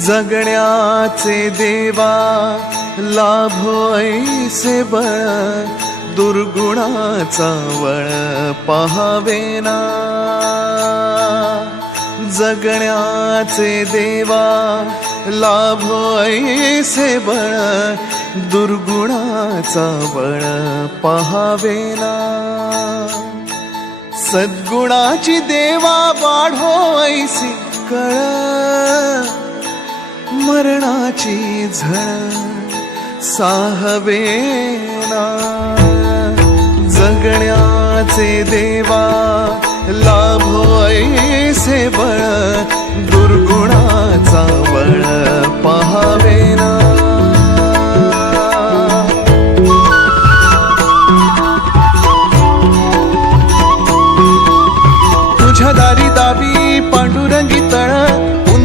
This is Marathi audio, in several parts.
जगण्याचे देवा लाभो ऐसे बळ दुर्गुणाचा वळ पहावेना जगण्याचे देवा लाभो ऐसे बळ दुर्गुणाचा बळ पहावेना सद्गुणाची देवा वाढो ऐसी कळ. मरणाची झळ साहवेना जगण्याचे देवा लाभो ऐसे बळ दुर्गुणाचा बळ पहावेना तुझ्या दारी दावी पांडुरंगी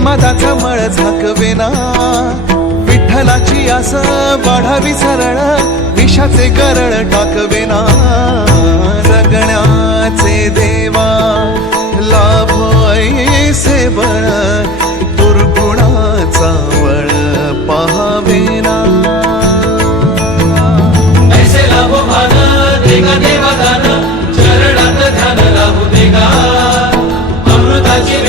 मदाचा मळ झाकवेना. विठ्ठलाची आस वाढावी सरळ विषाचे गरळ टाकवेना. जगण्याचे देवा लाभ ऐसे बळ दुर्गुणाचा वळ पाहावेना. अमृताची